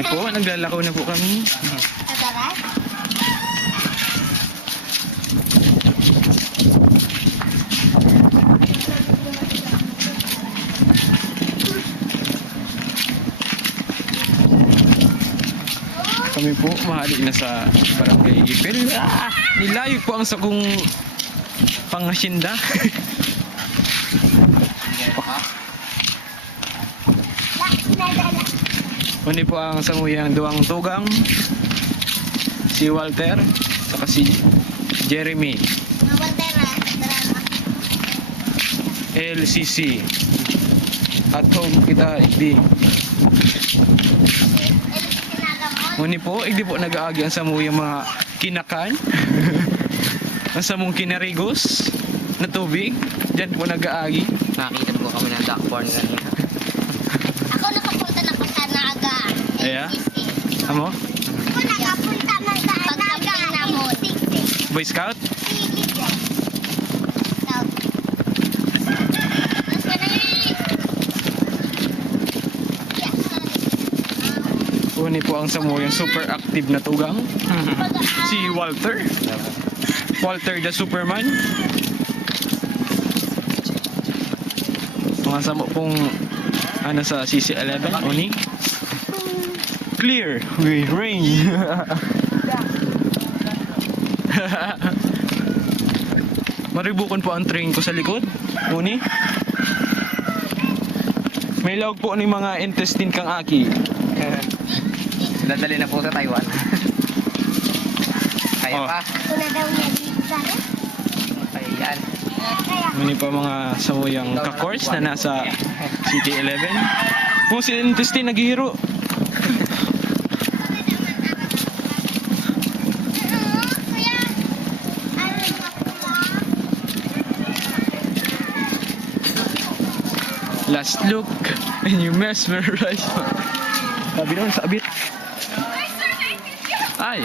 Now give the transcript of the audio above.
Kami po, naglalako na po kami. Katarat? Kami po, mahali na sa Barangay Ipil. Nilayo po ang sakong pangasinda. Uni po ang samuyang duwang tugang, si Walter, saka si Jeremy. LCC. At home kita, hindi. Uni po, hindi po nag-aagi ang samuyang mga kinakan. Ang samong kinarigos na tubig. Diyan po nag-aagi. Nakita po kami ng duckborn kanina. Ako nakapunta na sa Naga. Aya? Amo? Ako nakapunta na sa Naga. Boy Scout? Uni po ang samuyang super active na tugang. Si Walter. Walter the Superman. Mga samo pong ano sa CC11 uni. Clear with rain. Maribukon po ang train ko sa likod. Uni. May lawag po ni mga intestine kang aki. Dadali na po sa Taiwan. Kaya Oh. pa. Ako na daw niya dito sa Ayan. Muni pa mga samuyang ka-course na nasa CT11. Kung si intestine naghihiro. Last look and you mesmerize. Sabi naman, sabit. Ay!